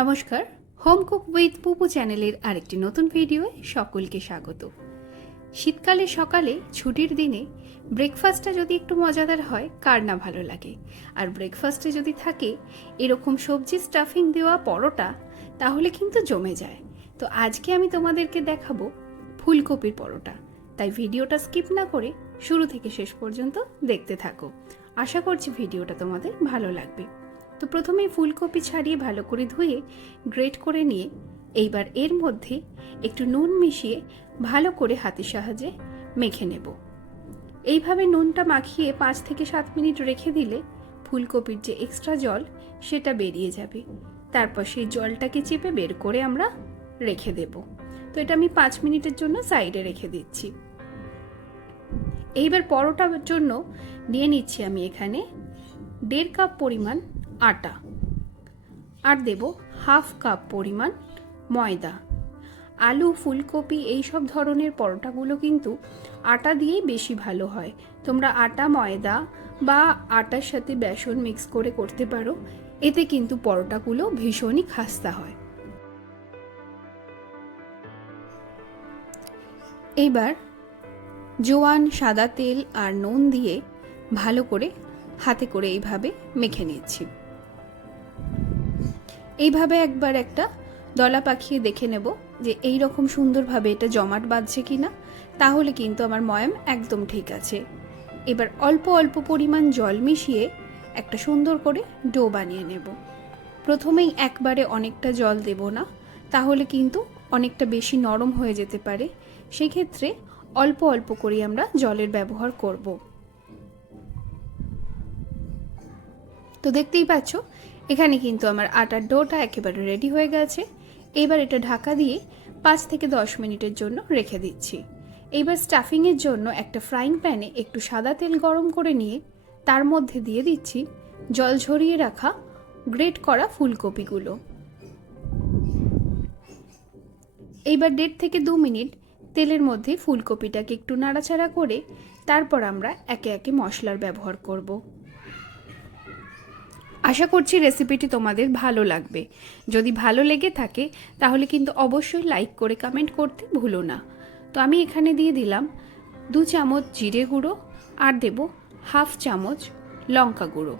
নমস্কার, home cook with পুপু চ্যানেলের আরেকটি নতুন ভিডিওয়ে সকলকে স্বাগত। শীতকালে সকালে ছুটির দিনে ব্রেকফাস্টটা যদি একটু মজাদার হয়, কার না ভালো লাগে? আর ব্রেকফাস্টে যদি থাকে এরকম সবজি স্টাফিং দেওয়া পরোটা, তাহলে কিন্তু জমে যায়। তো আজকে আমি তোমাদেরকে দেখাবো ফুলকপির পরোটা। তাই ভিডিওটা স্কিপ না করে শুরু থেকে শেষ পর্যন্ত দেখতে থাকো। আশা করছি ভিডিওটা তোমাদের ভালো লাগবে। তো প্রথমেই ফুলকপি ছাড়িয়ে ভালো করে ধুয়ে গ্রেট করে নিয়ে এইবার এর মধ্যে একটু নুন মিশিয়ে ভালো করে হাতের সাহায্যে মেখে নেব। এইভাবে নুনটা মাখিয়ে পাঁচ থেকে সাত মিনিট রেখে দিলে ফুলকপির যে এক্সট্রা জল সেটা বেরিয়ে যাবে। তারপর সেই জলটাকে চেপে বের করে আমরা রেখে দেব। তো এটা আমি পাঁচ মিনিটের জন্য সাইডে রেখে দিচ্ছি। এইবার পরোটার জন্য নিয়ে নিচ্ছি আমি এখানে দেড় কাপ পরিমাণ আটা। আর দেব হাফ কাপ পরিমাণ ময়দা। আলু, ফুলকপি এই সব ধরনের পরোটাগুলো কিন্তু আটা দিয়েই বেশি ভালো হয়। তোমরা আটা, ময়দা বা আটার সাথে বেসন মিক্স করে করতে পারো। এতে কিন্তু পরোটাগুলো ভীষণই খাস্তা হয়। এইবার জোয়ান সাদা তেল আর নুন দিয়ে ভালো করে হাতে করে এইভাবে মেখে নিচ্ছি। এইভাবে একবার একটা দলা পাখিয়ে দেখে নেব যে এই রকম সুন্দরভাবে এটা জমাট বাঁধছে কি না তাহলে কিন্তু আমার ময়াম একদম ঠিক আছে। এবার অল্প অল্প পরিমাণ জল মিশিয়ে একটা সুন্দর করে ডো বানিয়ে নেব। প্রথমেই একবারে অনেকটা জল দেব না, তাহলে কিন্তু অনেকটা বেশি নরম হয়ে যেতে পারে। সেক্ষেত্রে অল্প অল্প করে আমরা জলের ব্যবহার করব। তো দেখতেই পাচ্ছ এখানে কিন্তু আমার আটার ডোটা একেবারে রেডি হয়ে গেছে। এবার এটা ঢাকা দিয়ে পাঁচ থেকে দশ মিনিটের জন্য রেখে দিচ্ছি। এবার স্টাফিংয়ের জন্য একটা ফ্রাইং প্যানে একটু সাদা তেল গরম করে নিয়ে তার মধ্যে দিয়ে দিচ্ছি জল ঝরিয়ে রাখা গ্রেট করা ফুলকপিগুলো। এইবার দেড় থেকে দু মিনিট তেলের মধ্যে ফুলকপিটাকে একটু নাড়াচাড়া করে তারপর আমরা একে একে মশলার ব্যবহার করব। আশা করছি রেসিপিটি তোমাদের ভালো লাগবে। যদি ভালো লেগে থাকে, তাহলে কিন্তু অবশ্যই লাইক করে কমেন্ট করতে ভুলো না। তো আমি এখানে দিয়ে দিলাম দু চামচ জিরে গুঁড়ো আর দেব হাফ চামচ লঙ্কা গুঁড়ো।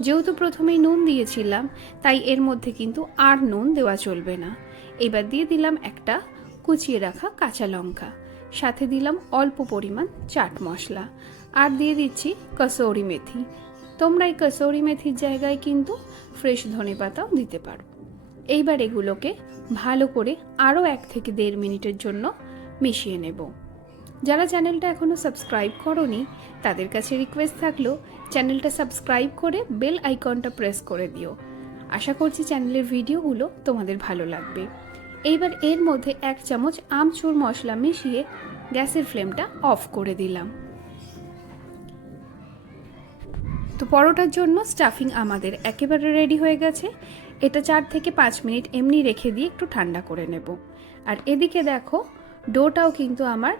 যেহেতু প্রথমেই নুন দিয়েছিলাম, তাই এর মধ্যে কিন্তু আর নুন দেওয়া চলবে না। এবার দিয়ে দিলাম একটা কুচিয়ে রাখা কাঁচা লঙ্কা। সাথে দিলাম অল্প পরিমাণ চাট মশলা। আর দিয়ে দিচ্ছি কসৌরি মেথি। তোমরা এই কসৌরি মেথির জায়গায় কিন্তু ফ্রেশ ধনে পাতাও দিতে পারো। এইবার এগুলোকে ভালো করে আরও এক থেকে দেড় মিনিটের জন্য মিশিয়ে নেব। যারা চ্যানেলটা এখনও সাবস্ক্রাইব করনি, তাদের কাছে রিকোয়েস্ট থাকল, চ্যানেলটা সাবস্ক্রাইব করে বেল আইকনটা প্রেস করে দিও। আশা করছি চ্যানেলের ভিডিওগুলো তোমাদের ভালো লাগবে। এইবার এর মধ্যে এক চামচ আমচুর মশলা মিশিয়ে গ্যাসের ফ্লেমটা অফ করে দিলাম। তো পরোটার জন্য স্টাফিং আমাদের একেবারে রেডি হয়ে গেছে। এটা চার থেকে পাঁচ মিনিট এমনি রেখে দিয়ে একটু ঠান্ডা করে নেব। আর এদিকে দেখো, ডোটাও কিন্তু আমার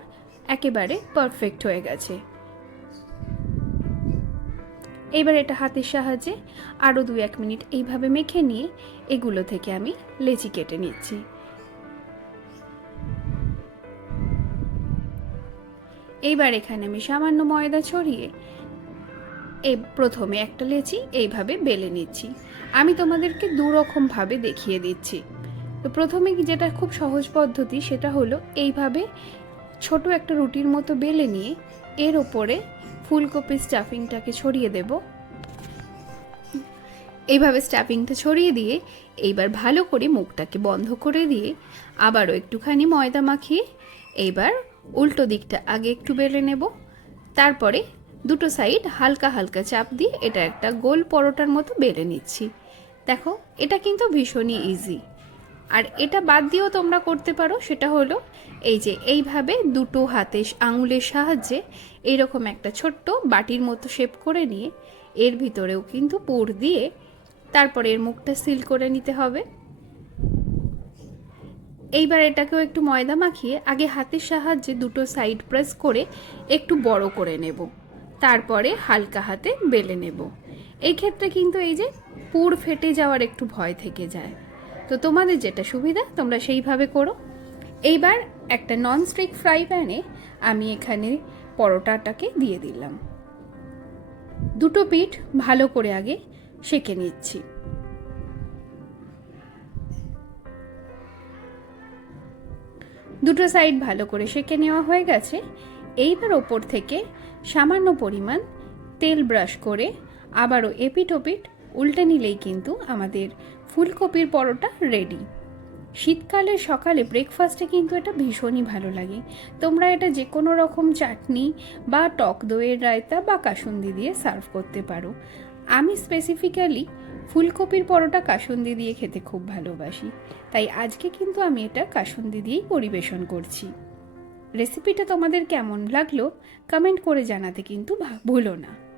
একেবারে পারফেক্ট হয়ে গেছে। এবার এটা হাতের সাহায্যে আরও দু এক মিনিট এইভাবে মেখে নিয়ে এগুলো থেকে আমি লেচি কেটে নিচ্ছি। এইবার এখানে আমি সামান্য ময়দা ছড়িয়ে এই প্রথমে একটা লেচি এইভাবে বেলে নিচ্ছি। আমি তোমাদেরকে দুরকমভাবে দেখিয়ে দিচ্ছি। তো প্রথমে যেটা খুব সহজ পদ্ধতি সেটা হলো এইভাবে ছোট একটা রুটির মতো বেলে নিয়ে এর ওপরে ফুলকপির স্টাফিংটাকে ছড়িয়ে দেব। এইভাবে স্টাফিংটা ছড়িয়ে দিয়ে এইবার ভালো করে মুখটাকে বন্ধ করে দিয়ে আবারও একটুখানি ময়দা মাখিয়ে এইবার উল্টো দিকটা আগে একটু বেলে নেব। তারপরে দুটো সাইড হালকা হালকা চাপ দিয়ে এটা একটা গোল পরোটার মতো বেলে নিচ্ছি। দেখো, এটা কিন্তু ভীষণই ইজি আর এটা বাদ দিয়েও তোমরা করতে পারো, সেটা হলো এই যে এইভাবে দুটো হাতে আঙুলের সাহায্যে এইরকম একটা ছোট্ট বাটির মতো শেপ করে নিয়ে এর ভিতরেও কিন্তু পুর দিয়ে তারপরে এর মুখটা সিল করে নিতে হবে। এইবার এটাকেও একটু ময়দা মাখিয়ে আগে হাতের সাহায্যে দুটো সাইড প্রেস করে একটু বড় করে নেব। তারপরে হালকা হাতে বেলে নেব। এই ক্ষেত্রে কিন্তু এই যে পুর ফেটে যাওয়ার একটু ভয় থেকে যায়। তো তোমাদের যেটা সুবিধা, তোমরা সেইভাবে করো। এইবার একটা ননস্টিক ফ্রাই প্যানে আমি এখানে পরোটাটাকে দিয়ে দিলাম। দুটো পিঠ ভালো করে আগে সেঁকে নিচ্ছি। দুটো সাইড ভালো করে সেঁকে নেওয়া হয়ে গেছে। এইবার ওপর থেকে সামান্য পরিমাণ তেল ব্রাশ করে আবারও এপিট ওপিট উল্টে নিলেই কিন্তু আমাদের ফুলকপির পরোটা রেডি শীতকালের সকালে ব্রেকফাস্টে কিন্তু এটা ভীষণই ভালো লাগে। তোমরা এটা যে কোনো রকম চাটনি বা টক দইয়ের রায়তা বা কাসুন্দি দিয়ে সার্ভ করতে পারো। আমি স্পেসিফিক্যালি ফুলকপির পরোটা কাসুন্দি দিয়ে খেতে খুব ভালোবাসি। তাই আজকে কিন্তু আমি এটা কাসুন্দি দিয়েই পরিবেশন করছি। রেসিপিটা তোমাদের কেমন লাগল? কমেন্ট করে জানাতে কিন্তু ভুলো না।